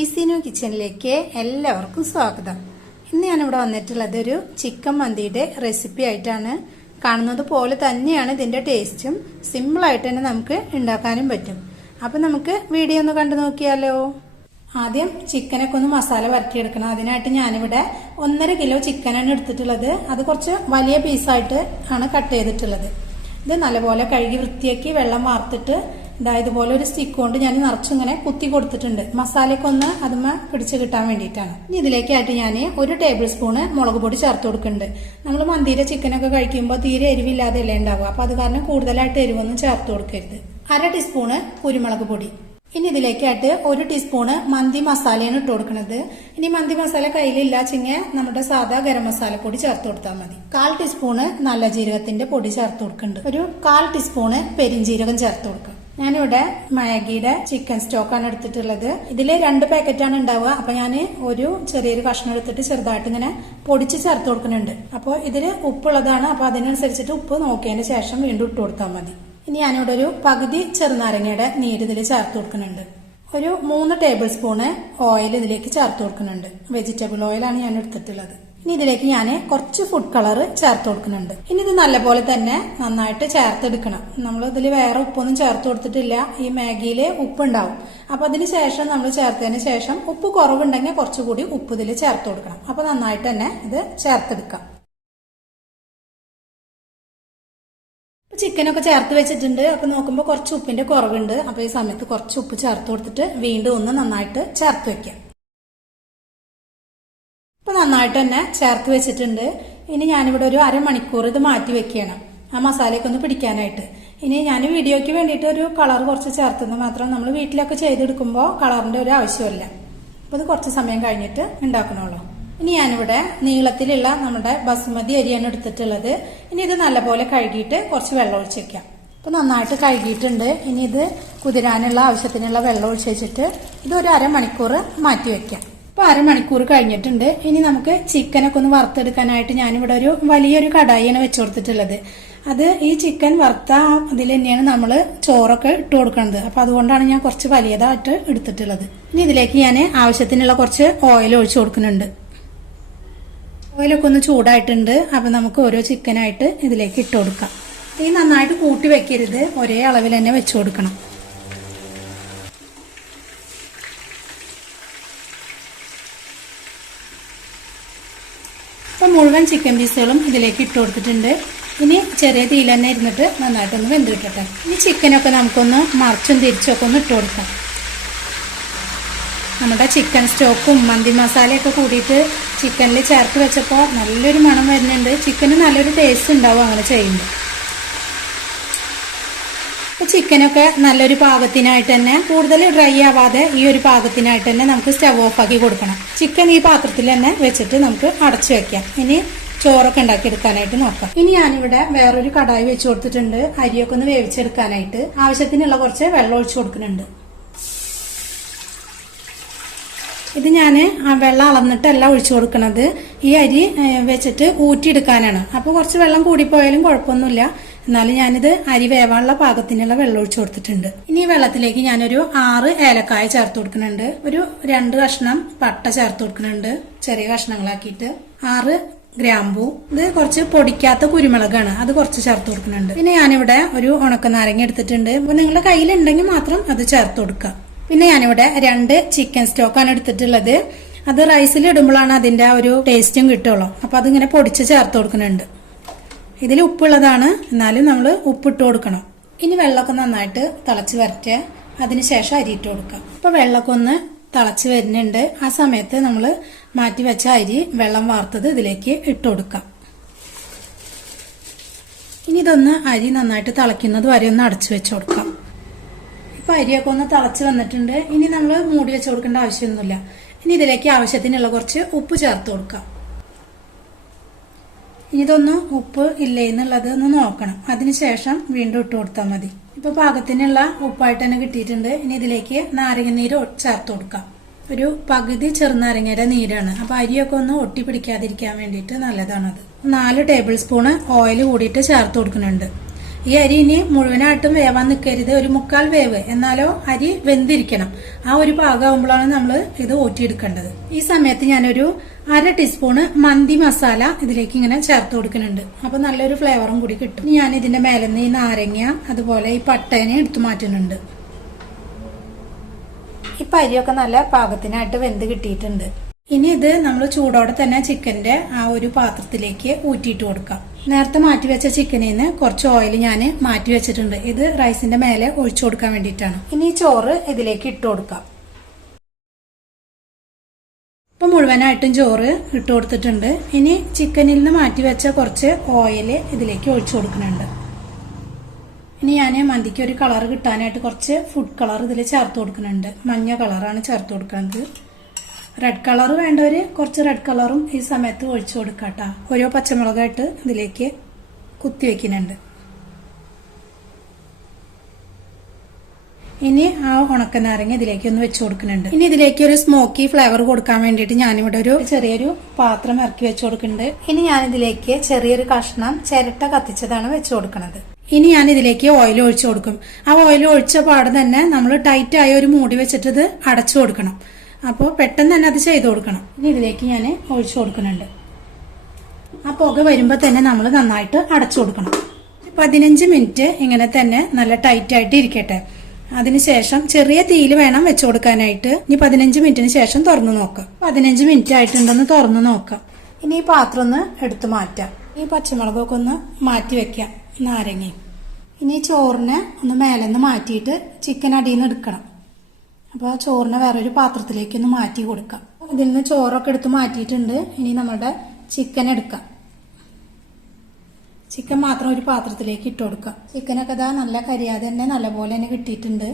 ഈസിനോ കിച്ചണിലേക്ക് എല്ലാവർക്കും സ്വാഗതം. ഇന്ന് ഞാനിവിടെ വന്നിട്ടുള്ളത് ഒരു ചിക്കൻ മന്തിയുടെ റെസിപ്പി ആയിട്ടാണ്. കാണുന്നത് പോലെ തന്നെയാണ് ഇതിന്റെ ടേസ്റ്റും. സിമ്പിളായിട്ട് തന്നെ നമുക്ക് ഉണ്ടാക്കാനും പറ്റും. അപ്പൊ നമുക്ക് വീഡിയോ ഒന്ന് കണ്ടു നോക്കിയാലോ. ആദ്യം ചിക്കനൊക്കെ ഒന്ന് മസാല വരട്ടിയെടുക്കണം. അതിനായിട്ട് ഞാനിവിടെ 1.5 കിലോ ചിക്കനാണ് എടുത്തിട്ടുള്ളത്. അത് കുറച്ച് വലിയ പീസായിട്ട് ആണ് കട്ട് ചെയ്തിട്ടുള്ളത്. ഇത് നല്ലപോലെ കഴുകി വൃത്തിയാക്കി വെള്ളം വാർത്തിട്ട് ഇതുപോലെ ഒരു സ്റ്റിക്ക് കൊണ്ട് ഞാൻ നിറച്ചിങ്ങനെ കുത്തി കൊടുത്തിട്ടുണ്ട്. മസാലയൊക്കെ ഒന്ന് അതുമ്മ പിടിച്ച് കിട്ടാൻ വേണ്ടിയിട്ടാണ്. ഇനി ഇതിലേക്കായിട്ട് ഞാൻ 1 ടേബിൾ സ്പൂണ് മുളക് പൊടി ചേർത്ത് കൊടുക്കുന്നുണ്ട്. നമ്മൾ മന്തിയുടെ ചിക്കനൊക്കെ കഴിക്കുമ്പോൾ തീരെ എരിവില്ലാതെ അല്ലേ ഉണ്ടാവുക. അപ്പൊ അത് കാരണം കൂടുതലായിട്ട് എരിവൊന്നും ചേർത്ത് കൊടുക്കരുത്. 1/2 ടീസ്പൂണ് കുരുമുളക് പൊടി. ഇനി ഇതിലേക്കായിട്ട് 1 ടീസ്പൂണ് മന്തി മസാലയാണ് ഇട്ട് കൊടുക്കുന്നത്. ഇനി മന്തി മസാല കയ്യിലില്ലാച്ചെങ്കിൽ നമ്മുടെ സാധാ ഗരം മസാല പൊടി ചേർത്ത് കൊടുത്താൽ മതി. 1/4 ടീസ്പൂണ് നല്ല ജീരകത്തിന്റെ പൊടി ചേർത്ത് കൊടുക്കുന്നുണ്ട്. ഒരു 1/4 ടീസ്പൂണ് പെരിഞ്ജീരകം ചേർത്ത് കൊടുക്കുക. ഞാനിവിടെ മാഗിയുടെ ചിക്കൻ സ്റ്റോക്കാണ് എടുത്തിട്ടുള്ളത്. ഇതില് 2 പാക്കറ്റാണ് ഉണ്ടാവുക. അപ്പൊ ഞാൻ ഒരു ചെറിയൊരു കഷ്ണം എടുത്തിട്ട് ചെറുതായിട്ട് ഇങ്ങനെ പൊടിച്ച് ചേർത്ത് കൊടുക്കുന്നുണ്ട്. അപ്പോൾ ഇതില് ഉപ്പുള്ളതാണ്. അപ്പൊ അതിനനുസരിച്ചിട്ട് ഉപ്പ് നോക്കിയതിന് ശേഷം വീണ്ടും ഇട്ട് കൊടുത്താൽ മതി. ഇനി ഞാനിവിടെ ഒരു പകുതി ചെറുനാരങ്ങയുടെ നീര് ഇതിൽ ചേർത്ത് കൊടുക്കുന്നുണ്ട്. ഒരു 3 ടേബിൾ സ്പൂണ് ഓയിൽ ഇതിലേക്ക് ചേർത്ത് കൊടുക്കുന്നുണ്ട്. വെജിറ്റബിൾ ഓയിലാണ് ഞാൻ എടുത്തിട്ടുള്ളത്. ഇനി ഇതിലേക്ക് ഞാൻ കുറച്ച് ഫുഡ് കളർ ചേർത്ത് കൊടുക്കുന്നുണ്ട്. ഇനി ഇത് നല്ലപോലെ തന്നെ നന്നായിട്ട് ചേർത്തെടുക്കണം. നമ്മൾ ഇതിൽ വേറെ ഉപ്പൊന്നും ചേർത്ത് കൊടുത്തിട്ടില്ല. ഈ മാഗിയില് ഉപ്പുണ്ടാവും. അപ്പൊ അതിന് ശേഷം നമ്മൾ ചേർത്തതിന് ശേഷം ഉപ്പ് കുറവുണ്ടെങ്കിൽ കുറച്ചുകൂടി ഉപ്പ് ഇതിൽ ചേർത്ത് കൊടുക്കണം. അപ്പൊ നന്നായിട്ട് തന്നെ ഇത് ചേർത്തെടുക്കാം. ചിക്കനൊക്കെ ചേർത്ത് വെച്ചിട്ടുണ്ട്. അപ്പൊ നോക്കുമ്പോൾ കുറച്ച് ഉപ്പിന്റെ കുറവുണ്ട്. അപ്പൊ ഈ സമയത്ത് കുറച്ച് ഉപ്പ് ചേർത്ത് കൊടുത്തിട്ട് വീണ്ടും ഒന്ന് നന്നായിട്ട് ചേർത്ത് വെക്കാം. ഇപ്പൊ നന്നായിട്ട് തന്നെ ചേർത്ത് വെച്ചിട്ടുണ്ട്. ഇനി ഞാനിവിടെ ഒരു അരമണിക്കൂർ ഇത് മാറ്റി വെക്കണം, ആ മസാലയൊക്കെ ഒന്ന് പിടിക്കാനായിട്ട്. ഇനി ഞാൻ വീഡിയോയ്ക്ക് വേണ്ടിയിട്ട് ഒരു കളർ കുറച്ച് ചേർത്തുന്നത് മാത്രം. നമ്മൾ വീട്ടിലൊക്കെ ചെയ്തെടുക്കുമ്പോൾ കളറിന്റെ ഒരു ആവശ്യമില്ല. അപ്പൊ ഇത് കുറച്ച് സമയം കഴിഞ്ഞിട്ട് ഉണ്ടാക്കണമല്ലോ. ഇനി ഞാനിവിടെ നീളത്തിലുള്ള നമ്മുടെ ബസുമതി അരിയാണ് എടുത്തിട്ടുള്ളത്. ഇനി ഇത് നല്ലപോലെ കഴുകിയിട്ട് കുറച്ച് വെള്ളം ഒഴിച്ച് വെക്കാം. അപ്പൊ നന്നായിട്ട് കഴുകിയിട്ടുണ്ട്. ഇനി ഇത് കുതിരാനുള്ള ആവശ്യത്തിനുള്ള വെള്ളം ഒഴിച്ച് വെച്ചിട്ട് ഇത് ഒരു അരമണിക്കൂർ മാറ്റി വെക്കാം. അപ്പൊ അരമണിക്കൂർ കഴിഞ്ഞിട്ടുണ്ട്. ഇനി നമുക്ക് ചിക്കനൊക്കെ ഒന്ന് വറുത്തെടുക്കാനായിട്ട് ഞാനിവിടെ ഒരു വലിയൊരു കടായിയാണ് വെച്ചു കൊടുത്തിട്ടുള്ളത്. അത് ഈ ചിക്കൻ വറുത്ത അതിൽ തന്നെയാണ് നമ്മൾ ചോറൊക്കെ ഇട്ട് കൊടുക്കുന്നത്. അപ്പൊ അതുകൊണ്ടാണ് ഞാൻ കുറച്ച് വലിയതായിട്ട് എടുത്തിട്ടുള്ളത്. ഇനി ഇതിലേക്ക് ഞാൻ ആവശ്യത്തിനുള്ള കുറച്ച് ഓയിൽ ഒഴിച്ചു കൊടുക്കുന്നുണ്ട്. ഓയിലൊക്കെ ഒന്ന് ചൂടായിട്ടുണ്ട്. അപ്പൊ നമുക്ക് ഓരോ ചിക്കനായിട്ട് ഇതിലേക്ക് ഇട്ട് കൊടുക്കാം. ഈ നന്നായിട്ട് കൂട്ടി വെക്കരുത്, ഒരേ അളവിൽ തന്നെ വെച്ചു കൊടുക്കണം. അപ്പൊ മുഴുവൻ ചിക്കൻ പീസുകളും ഇതിലേക്ക് ഇട്ട് കൊടുത്തിട്ടുണ്ട്. ഇനി ചെറിയ തീയിൽ തന്നെ ഇരുന്നിട്ട് നന്നായിട്ടൊന്ന് വെന്തിരിക്കട്ടെ. ഇനി ചിക്കനൊക്കെ നമുക്കൊന്ന് മറിച്ചും തിരിച്ചൊക്കെ ഒന്ന് ഇട്ട് കൊടുക്കാം. നമ്മുടെ ചിക്കൻ സ്റ്റോക്കും മന്തി മസാലയൊക്കെ കൂടിയിട്ട് ചിക്കനിൽ ചേർത്ത് വെച്ചപ്പോൾ നല്ലൊരു മണം വരുന്നുണ്ട്. ചിക്കന് നല്ലൊരു ടേസ്റ്റ് ഉണ്ടാവും അങ്ങനെ ചെയ്യുമ്പോൾ. അപ്പോൾ ചിക്കനൊക്കെ നല്ലൊരു പാകത്തിനായിട്ട് തന്നെ, കൂടുതൽ ഡ്രൈ ആവാതെ ഈ ഒരു പാകത്തിനായിട്ട് തന്നെ നമുക്ക് സ്റ്റവ് ഓഫ് ആക്കി കൊടുക്കണം. ചിക്കൻ ഈ പാത്രത്തിൽ തന്നെ വെച്ചിട്ട് നമുക്ക് അടച്ചു വെക്കാം. ഇനി ചോറൊക്കെ ഉണ്ടാക്കിയെടുക്കാനായിട്ട് നോക്കാം. ഇനി ഞാനിവിടെ വേറൊരു കടായി വെച്ച് കൊടുത്തിട്ടുണ്ട്. അരിയൊക്കെ ഒന്ന് വേവിച്ചെടുക്കാനായിട്ട് ആവശ്യത്തിനുള്ള കുറച്ച് വെള്ളം ഒഴിച്ചു കൊടുക്കുന്നുണ്ട്. ഇത് ഞാൻ വെള്ളം അളന്നിട്ടല്ല ഒഴിച്ചു കൊടുക്കണത്. ഈ അരി വെച്ചിട്ട് ഊറ്റിയെടുക്കാനാണ്. അപ്പോൾ കുറച്ച് വെള്ളം കൂടിപ്പോയാലും കുഴപ്പമൊന്നുമില്ല. എന്നാലും ഞാനിത് അരി വേവാനുള്ള പാകത്തിനുള്ള വെള്ളം ഒഴിച്ചു കൊടുത്തിട്ടുണ്ട്. ഇനി ഈ വെള്ളത്തിലേക്ക് ഞാനൊരു 6 ഏലക്കായ ചേർത്ത് കൊടുക്കുന്നുണ്ട്. ഒരു 2 കഷ്ണം പട്ട ചേർത്ത് കൊടുക്കുന്നുണ്ട്, ചെറിയ കഷ്ണങ്ങളാക്കിയിട്ട്. 6 ഗ്രാമ്പൂ. ഇത് കുറച്ച് പൊടിക്കാത്ത കുരുമുളകാണ്, അത് കുറച്ച് ചേർത്ത് കൊടുക്കുന്നുണ്ട്. പിന്നെ ഞാനിവിടെ ഒരു ഉണക്കനാരങ്ങ എടുത്തിട്ടുണ്ട്. അപ്പൊ നിങ്ങളുടെ കയ്യിലുണ്ടെങ്കിൽ മാത്രം അത് ചേർത്ത് കൊടുക്കുക. പിന്നെ ഞാനിവിടെ 2 ചിക്കൻ സ്റ്റോക്കാണ് എടുത്തിട്ടുള്ളത്. അത് റൈസിൽ ഇടുമ്പോഴാണ് അതിന്റെ ആ ഒരു ടേസ്റ്റും കിട്ടുള്ളൂ. അപ്പൊ അതിങ്ങനെ പൊടിച്ച് ചേർത്ത് കൊടുക്കുന്നുണ്ട്. ഇതിൽ ഉപ്പുള്ളതാണ്, എന്നാലും നമ്മൾ ഉപ്പിട്ട് കൊടുക്കണം. ഇനി വെള്ളമൊക്കെ നന്നായിട്ട് തിളച്ച് വരട്ടെ. അതിനുശേഷം അരി ഇട്ട് കൊടുക്കാം. അപ്പൊ വെള്ളമൊക്കെ ഒന്ന് തിളച്ച് വരുന്നുണ്ട്. ആ സമയത്ത് നമ്മൾ മാറ്റി വെച്ച അരി വെള്ളം വാർത്തത് ഇതിലേക്ക് ഇട്ട് കൊടുക്കാം. ഇനി ഇതൊന്ന് അരി നന്നായിട്ട് തിളയ്ക്കുന്നത് വരെ ഒന്ന് അടച്ചു വെച്ച് കൊടുക്കാം. ഇപ്പൊ അരിയൊക്കെ ഒന്ന് തിളച്ച് വന്നിട്ടുണ്ട്. ഇനി നമ്മൾ മൂടി വെച്ച് കൊടുക്കേണ്ട ആവശ്യമൊന്നുമില്ല. ഇനി ഇതിലേക്ക് ആവശ്യത്തിനുള്ള കുറച്ച് ഉപ്പ് ചേർത്ത് കൊടുക്കാം. ഇനി ഇതൊന്ന് ഉപ്പ് ഇല്ലേ എന്നുള്ളത് ഒന്ന് നോക്കണം. അതിനുശേഷം വീണ്ടും ഇട്ട് കൊടുത്താൽ മതി. ഇപ്പൊ പാകത്തിനുള്ള ഉപ്പായിട്ട് തന്നെ കിട്ടിയിട്ടുണ്ട്. ഇനി ഇതിലേക്ക് നാരങ്ങനീര് ചേർത്ത് കൊടുക്കാം. ഒരു പകുതി ചെറുനാരങ്ങയുടെ നീരാണ്. അപ്പൊ അരിയൊക്കെ ഒന്ന് ഒട്ടി പിടിക്കാതിരിക്കാൻ വേണ്ടിയിട്ട് നല്ലതാണത്. 4 ടേബിൾ സ്പൂണ് ഓയിൽ കൂടിയിട്ട് ചേർത്ത് കൊടുക്കുന്നുണ്ട്. ഈ അരി ഇനി മുഴുവനായിട്ടും വേവാൻ നിൽക്കരുത്, ഒരു 1/4 വേവ്, എന്നാലോ അരി വെന്തിരിക്കണം. ആ ഒരു പാകമാകുമ്പോഴാണ് നമ്മൾ ഇത് ഊറ്റിയെടുക്കേണ്ടത്. ഈ സമയത്ത് ഞാനൊരു 1/2 ടീസ്പൂണ് മന്തി മസാല ഇതിലേക്ക് ഇങ്ങനെ ചേർത്ത് കൊടുക്കുന്നുണ്ട്. അപ്പൊ നല്ലൊരു ഫ്ലേവറും കൂടി കിട്ടും. ഞാൻ ഇതിന്റെ മേലെന്ന് ഈ നാരങ്ങ അതുപോലെ ഈ പട്ടേനെ എടുത്തു മാറ്റുന്നുണ്ട്. ഇപ്പൊ അരിയൊക്കെ നല്ല പാകത്തിനായിട്ട് വെന്ത് കിട്ടിയിട്ടുണ്ട്. ഇനി ഇത് നമ്മൾ ചൂടോടെ തന്നെ ചിക്കന്റെ ആ ഒരു പാത്രത്തിലേക്ക് ഊറ്റിയിട്ട് കൊടുക്കാം. നേരത്തെ മാറ്റി വെച്ച ചിക്കനിൽ നിന്ന് കുറച്ച് ഓയിൽ ഞാൻ മാറ്റി വെച്ചിട്ടുണ്ട്. ഇത് റൈസിന്റെ മേലെ ഒഴിച്ചു കൊടുക്കാൻ വേണ്ടിയിട്ടാണ്. ഇനി ചോറ് ഇതിലേക്ക് ഇട്ട് കൊടുക്കാം. ഇപ്പൊ മുഴുവനായിട്ടും ചോറ് ഇട്ട് കൊടുത്തിട്ടുണ്ട്. ഇനി ചിക്കനിൽ നിന്ന് മാറ്റി വെച്ച കുറച്ച് ഓയിൽ ഇതിലേക്ക് ഒഴിച്ചു കൊടുക്കുന്നുണ്ട്. ഇനി ഞാൻ മന്തിക്ക് ഒരു കളർ കിട്ടാനായിട്ട് കുറച്ച് ഫുഡ് കളർ ഇതിൽ ചേർത്ത് കൊടുക്കുന്നുണ്ട്. മഞ്ഞ കളറാണ് ചേർത്ത് കൊടുക്കുന്നത്. റെഡ് കളർ വേണ്ടവര് കുറച്ച് റെഡ് കളറും ഈ സമയത്ത് ഒഴിച്ചു കൊടുക്കാട്ടോ. ഓരോ പച്ചമുളകായിട്ട് ഇതിലേക്ക് കുത്തി വെക്കുന്നുണ്ട്. ഇനി ആ ഉണക്കനാരങ്ങ ഇതിലേക്ക് ഒന്ന് വെച്ചു കൊടുക്കുന്നുണ്ട്. ഇനി ഇതിലേക്ക് ഒരു സ്മോക്കി ഫ്ലേവർ കൊടുക്കാൻ വേണ്ടിയിട്ട് ഞാനിവിടെ ഒരു ചെറിയൊരു പാത്രം ഇറക്കി വെച്ചു കൊടുക്കുന്നുണ്ട്. ഇനി ഞാൻ ഇതിലേക്ക് ചെറിയൊരു കഷ്ണം ചിരട്ട കത്തിച്ചതാണ് വെച്ചു കൊടുക്കുന്നത്. ഇനി ഞാൻ ഇതിലേക്ക് ഓയിൽ ഒഴിച്ചു കൊടുക്കും. ആ ഓയിൽ ഒഴിച്ച പാടെ തന്നെ നമ്മൾ ടൈറ്റ് ആയ ഒരു മൂടി വെച്ചിട്ട് ഇത് അടച്ചു കൊടുക്കണം. അപ്പോൾ പെട്ടെന്ന് തന്നെ അത് ചെയ്ത് കൊടുക്കണം. ഇനി ഇതിലേക്ക് ഞാൻ ഒഴിച്ചു കൊടുക്കുന്നുണ്ട്. ആ പുക വരുമ്പോൾ തന്നെ നമ്മൾ നന്നായിട്ട് അടച്ചു കൊടുക്കണം. 15 മിനിറ്റ് ഇങ്ങനെ തന്നെ നല്ല ടൈറ്റ് ആയിട്ട് ഇരിക്കട്ടെ. അതിനുശേഷം ചെറിയ തീയിൽ വേണം വെച്ചു കൊടുക്കാനായിട്ട്. ഇനി 15 മിനിറ്റിന് ശേഷം തുറന്നു നോക്കാം. 15 മിനിറ്റ് ആയിട്ടുണ്ടെന്ന് തുറന്നു നോക്കാം. ഇനി ഈ പാത്രം ഒന്ന് എടുത്തു മാറ്റാം. ഈ പച്ചമുളകൊക്കെ ഒന്ന് മാറ്റി വെക്കാം, നാരങ്ങ. ഇനി ചോറിനെ ഒന്ന് മേലെന്ന് മാറ്റിയിട്ട് ചിക്കൻ അടിയിൽ നിന്ന് എടുക്കണം. അപ്പോൾ ചോറിനെ വേറൊരു പാത്രത്തിലേക്ക് ഒന്ന് മാറ്റി കൊടുക്കാം. ഇതിൽ നിന്ന് ചോറൊക്കെ എടുത്ത് മാറ്റിയിട്ടുണ്ട്. ഇനി നമ്മുടെ ചിക്കൻ എടുക്കാം. ചിക്കൻ മാത്രം ഒരു പാത്രത്തിലേക്ക് ഇട്ട് കൊടുക്കാം. ചിക്കനൊക്കെ ഇതാ നല്ല കരിയാതെ തന്നെ നല്ലപോലെ തന്നെ കിട്ടിയിട്ടുണ്ട്.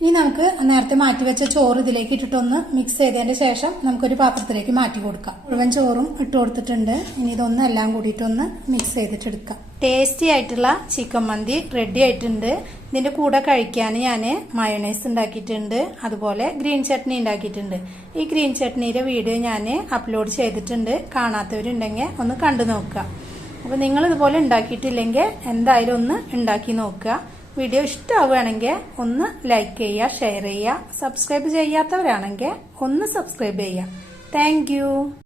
ഇനി നമുക്ക് നേരത്തെ മാറ്റി വെച്ച ചോറ് ഇതിലേക്ക് ഇട്ടിട്ടൊന്ന് മിക്സ് ചെയ്തതിന്റെ ശേഷം നമുക്കൊരു പാത്രത്തിലേക്ക് മാറ്റി കൊടുക്കാം. മുഴുവൻ ചോറും ഇട്ട് കൊടുത്തിട്ടുണ്ട്. ഇനി ഇതൊന്നും എല്ലാം കൂടിയിട്ടൊന്ന് മിക്സ് ചെയ്തിട്ട് എടുക്കാം. ടേസ്റ്റി ആയിട്ടുള്ള ചിക്കൻ മന്തി റെഡി ആയിട്ടുണ്ട്. ഇതിന്റെ കൂടെ കഴിക്കാൻ ഞാൻ മയോണൈസ് ഉണ്ടാക്കിയിട്ടുണ്ട്, അതുപോലെ ഗ്രീൻ ചട്നി ഉണ്ടാക്കിയിട്ടുണ്ട്. ഈ ഗ്രീൻ ചട്നിയുടെ വീഡിയോ ഞാൻ അപ്ലോഡ് ചെയ്തിട്ടുണ്ട്. കാണാത്തവരുണ്ടെങ്കിൽ ഒന്ന് കണ്ടു നോക്കുക. അപ്പോൾ നിങ്ങൾ ഇതുപോലെ ഉണ്ടാക്കിയിട്ടില്ലെങ്കിൽ എന്തായാലും ഒന്ന് ഉണ്ടാക്കി നോക്കുക. വീഡിയോ ഇഷ്ടമാവുകയാണെങ്കിൽ ഒന്ന് ലൈക്ക് ചെയ്യുക, ഷെയർ ചെയ്യുക. സബ്സ്ക്രൈബ് ചെയ്യാത്തവരാണെങ്കിൽ ഒന്ന് സബ്സ്ക്രൈബ് ചെയ്യുക. താങ്ക്